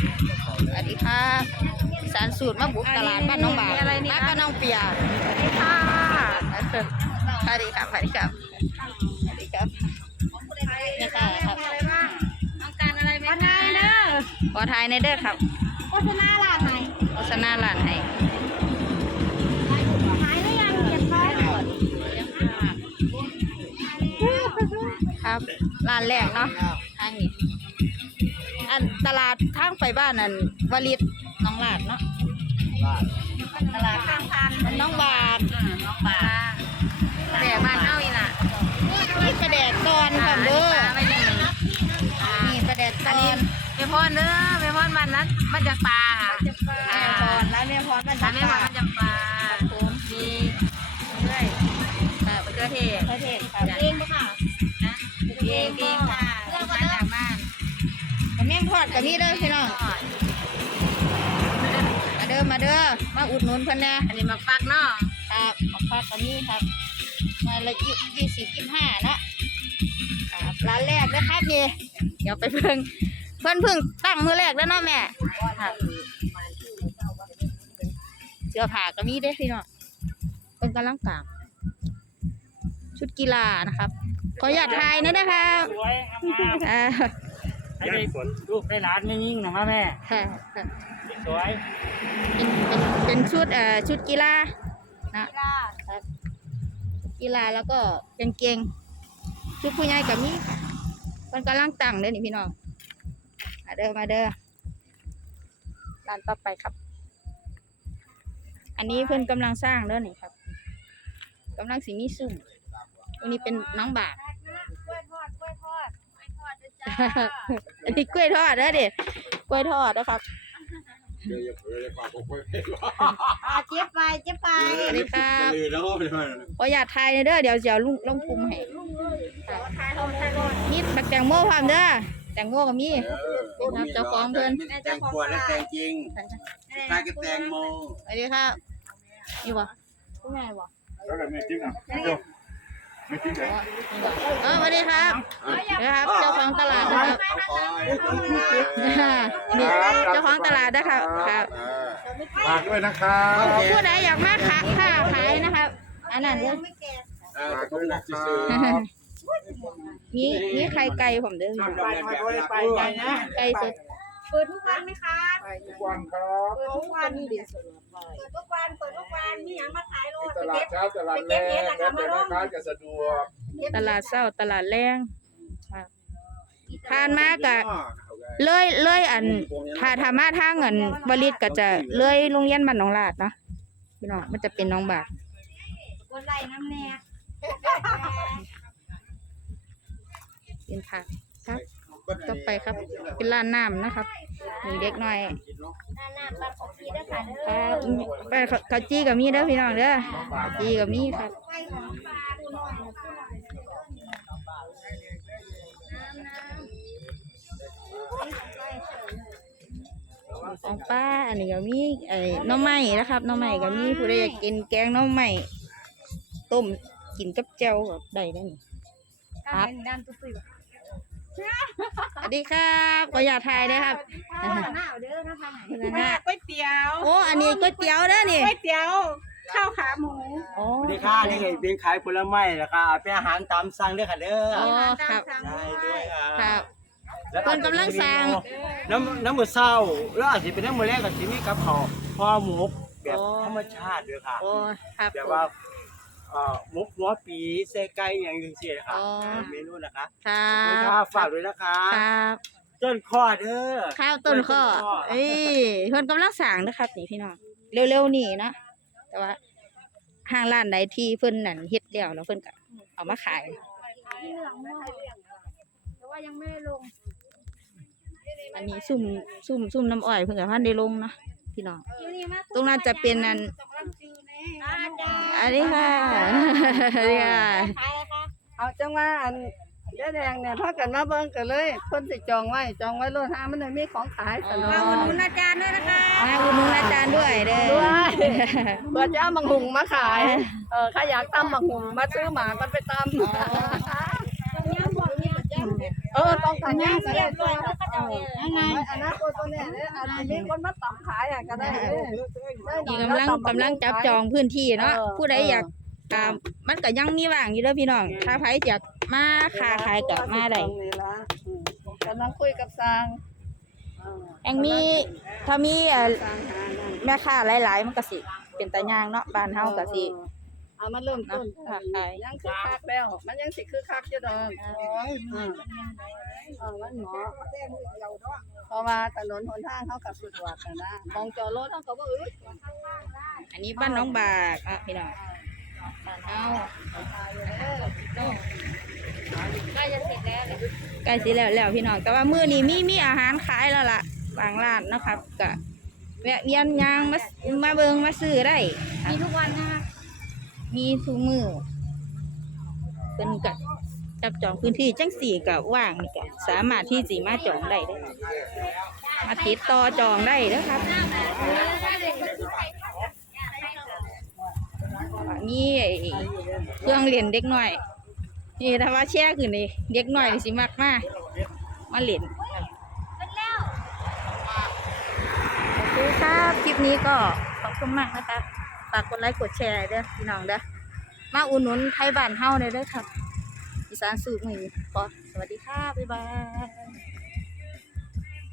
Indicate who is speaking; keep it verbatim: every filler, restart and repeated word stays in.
Speaker 1: สวัสดีค่ะสารสูตรมาบุกตลาดบ้านน้องบ่าวมาบ้านน้องเปียค่ะสวัสดีครับสวัสดีครับสวัสดีครับนี่ค่ะครับต้องการอะไรไหมคะเด้อขอทายในเด้อครับโฆษณาร้านไหนโฆษณาร้านไหนขายหรือยังเก็บท้องครับร้านแรกเนาะทางนี้อันตลาดทางไปบ้านนั่นวลิตน้องลาดเนาะตลาดข้างทางน้องบาทน้องบาทแต่บ้านเฮาอีน่ะนี่ประแดดตอนค่ะเด้อนี่ประแดดตอนเมพรเด้อเมพรมันนั้นมันจากปลาค่ะเมพรแล้วเมพรมันจากปลาเมพรมันจากปลาผมมีเรื่อยมะเขือเทศมะเขือเทศค่ะเองปะค่ะนะเองเองค่ะเรื่องมาจากบ้านแม่งทอดกับนี่เด้อพี่น้องมาเด้อมาเด้อมาอุดหนุนเพิ่นแน่อันนี้มาฟักเนาะครับมาฟักกับนี่ครับมาละยี่ยี่สิบยี่ห้าเนาะครับร้านแรกนะครับนี่เดี๋ยวไปเพิ่งเพิ่นเพิ่งตั้งมือแรกแล้วเนาะแม่ครับเสื้อผ้าก็มีเด้อพี่น้องเพิ่นกำลังตามชุดกีฬานะครับขออยากถ่ายนะนะครับอ่า
Speaker 2: ให้ได้ผลลูกได้ร้านไม่ยิ่งนะแม่
Speaker 1: ค่ะ
Speaker 2: สวย
Speaker 1: เป็นเป็นชุดเอ่อชุดกีฬานะกีฬาแล้วก็กางเกงชุดผู้ใหญ่กับนี้มันกำลังตั้งเลยนี่พี่น้องมาเด้อมาเด้อร้านต่อไปครับอันนี้เพิ่นกำลังสร้างเด้อนี่ครับกำลังสีมีซุ่มตรงนี้เป็นน้องบาทอันนี้กล้วยทอดเด้อดิกล้วยทอดนะครับ
Speaker 3: เดี๋ยวอย่าเผลอเลยปากผมไม่
Speaker 1: เจ็บไปเจ็บไปสวัสดีครับขออยากทายเด้อเดี๋ยวเดี๋ยวลุงลงปุ่มให้นี่บักแตงโมพร้อมเด้อแตงโมก็มีครับเจ้าของเพิ่น
Speaker 3: แตงขวดและแตงจริงใครก็แตงโม
Speaker 1: สวัสดีครับอยู่บ่คุณแม่บ่
Speaker 2: แล้วแบบนี้จริงอ่ะ
Speaker 1: อ๋อสวัสดีครับนะครับเจ้าของตลาดนะครับนี่เจ้าของตลาดนะครับครับ
Speaker 2: ฝากด้วยนะครับ
Speaker 1: ผู้ใดอยากมาค้าค้าขายนะครับอันนั้นเลยนี่นี่ไข่ไก่ผมเด้อไก่สด
Speaker 4: เปิดทุกวันไหมคะ
Speaker 2: ทุกวันครับ
Speaker 4: เปิดทุกวันเปิดทุกวันเปิดทุกวันมีอย่างมาขายโลด
Speaker 2: ตลาดเช้าตลาดแรงแล้วแต่ลูกค้าจะสะดวก
Speaker 1: ตลาดเช้าตลาดแรงผ่านมากะเลยเลยอันถ้าธรรมะทางเงินบริษก็จะเลยโรงเรียนบ้านหนองลาดเนาะพี่น้องมันจะเป็นน้องบาท
Speaker 4: คนไล่น้ำแน่
Speaker 1: เป็นผักครับต่อไปครับเป็นร้านน้ำนะครับมีเด็กหน่อยครับไปข้าวจี้กับมีเด้อพี่น้องเด้อข้าวจี้กับมีครับของป้าอันนี้ก็มีไอ้น้องใหม่นะครับน้องใหม่ก็มีผู้ใดอยากกินแกงน้องใหม่ต้มกินกับเจียวแบบใดได้นี่ครับสวัสดีครับขออยากทายด้วยครับ
Speaker 4: ก๋วยเตี๋ยว
Speaker 1: โอ้อันนี้ก๋วยเตี๋ยวเด้อนี่
Speaker 4: ก๋วยเตี๋ยวข้าวขาหมู
Speaker 2: สวัสดีค่ะนี่เป็นขายผลไม้แล้วก็เป็นอาหารตามสั่งด้วยค่ะเด้อ
Speaker 1: อ๋อครับ
Speaker 2: ใช่ด้วย
Speaker 1: ครับคนกำลังสั่ง
Speaker 2: น้ำน้ำมือเศร้าแล้วอาจจะเป็นน้ำมือแรกกับที่นี่กับเขาพ่อหมูแบบธรรมชาติด้วยค่ะ
Speaker 1: โอ้ครับ
Speaker 2: แบบว่ามุกหัวปีเซไก่อย่างนี้สิค่ะเมนูนะคะ
Speaker 1: ครับ
Speaker 2: ฝากด้วยนะคะ
Speaker 1: ครับ
Speaker 2: ต้นข้อเด้อ
Speaker 1: ข้าวต้นข้อเอ้ยคนกำลังสั่งนะครับนี่พี่น้องเร็วๆนี่นะแต่ว่าห้างร้านใดที่เพิ่นนั่นเฮ็ดแล้วแล้วเพิ่นก็เอามาขาย
Speaker 4: แต่ว่ายังไม่ได้ลง
Speaker 1: อันนี้ซุ่มซุ่มซุ่มน้ำอ้อยเพิ่งกับพันได้ลงนะพี่น้องตรงนั้นจะเป็นอันอันนี้ค่ะอันนี้ค่ะ
Speaker 4: เอาจังว่าอันเจ๊แดงเนี่ยถ้ากันมาเบิ่งกันเลยคนสิจองไว้จองไว้โลดห้ามันเลยมีของขายสนุกมาอุดหนุนอาจารย์ด้วยนะคะ
Speaker 1: มาอุดหนุนอาจารย์ด้วยเด้อ
Speaker 4: เพื่อจะเอาบังหุงมาขายเออใครอยากตำบังหุงมาซื้อหมากันไปตำ
Speaker 1: เออ
Speaker 4: ต้องการย่างก็ได้
Speaker 1: เรียบร้อยแล้วก็จะเอา
Speaker 4: อันนั้นอันนั้นตัวตัวเนี้ยเนี่ยอันนี้มีคนมาตำขายอ่ะก็ได้เด้อ
Speaker 1: นี่กำลังกำลังจับจองพื้นที่เนาะ
Speaker 4: เออ
Speaker 1: ผู้ใดอยากอ่ามันก็ยังมีว่างอยู่เด้อพี่น้อง ถ้าใครอยากมาค้าขายก็มาได้
Speaker 4: นี่ละอืมกำลังคุยกับซางเออ
Speaker 1: ยังมีถ้ามีเอ่อ
Speaker 4: ซางหานั่น
Speaker 1: แม่ค้าหลายๆมันก็สิเป็นตาย่างเนาะบ้านเฮาก็สิ
Speaker 4: เอามาเริ่มต้น
Speaker 1: เนาะขาย
Speaker 4: ยังคือคักแล้ว มันยังสิคือคักอยู่ดอกอืมเออมันหมอเพราะว่าถนนหนทางเขากับสุดวัดนะนะมองจอรถเขาก็บ่อึด
Speaker 1: อันนี้บ้านน้องบากอ่ะพี่น้องบ้านเฮาใกล้จะเสร็จแล้วใกล้สิแล้วแล้วพี่น้องแต่ว่ามื้อนี้มีมีอาหารขายแล้วล่ะบางร้านเนาะครับก็แวะเวียนยางมามาเบิ่งมาซื้อได้มีทุกวันนะคะมีทุกมื้อเป็นก็จับจองพื้นที่จังสี่ก็ว่างนี่ก็สามารถที่สิมาจองได้เด้อมาติดต่อจองได้เด้อครับ มีไอ้เครื่องเล่นเด็กน้อยนี่ถ้าว่าแช่ขึ้นนี่เด็กน้อยนี่สิมักมามาเล่นโอเคครับคลิปนี้ก็ขอบคุณมากนะครับฝากกดไลค์กดแชร์เด้อพี่น้องเด้อมาอุดหนุนไทยบ้านเฮาเด้อครับอีสานสูตรมือขอสวัสดีครับบ๊ายบาย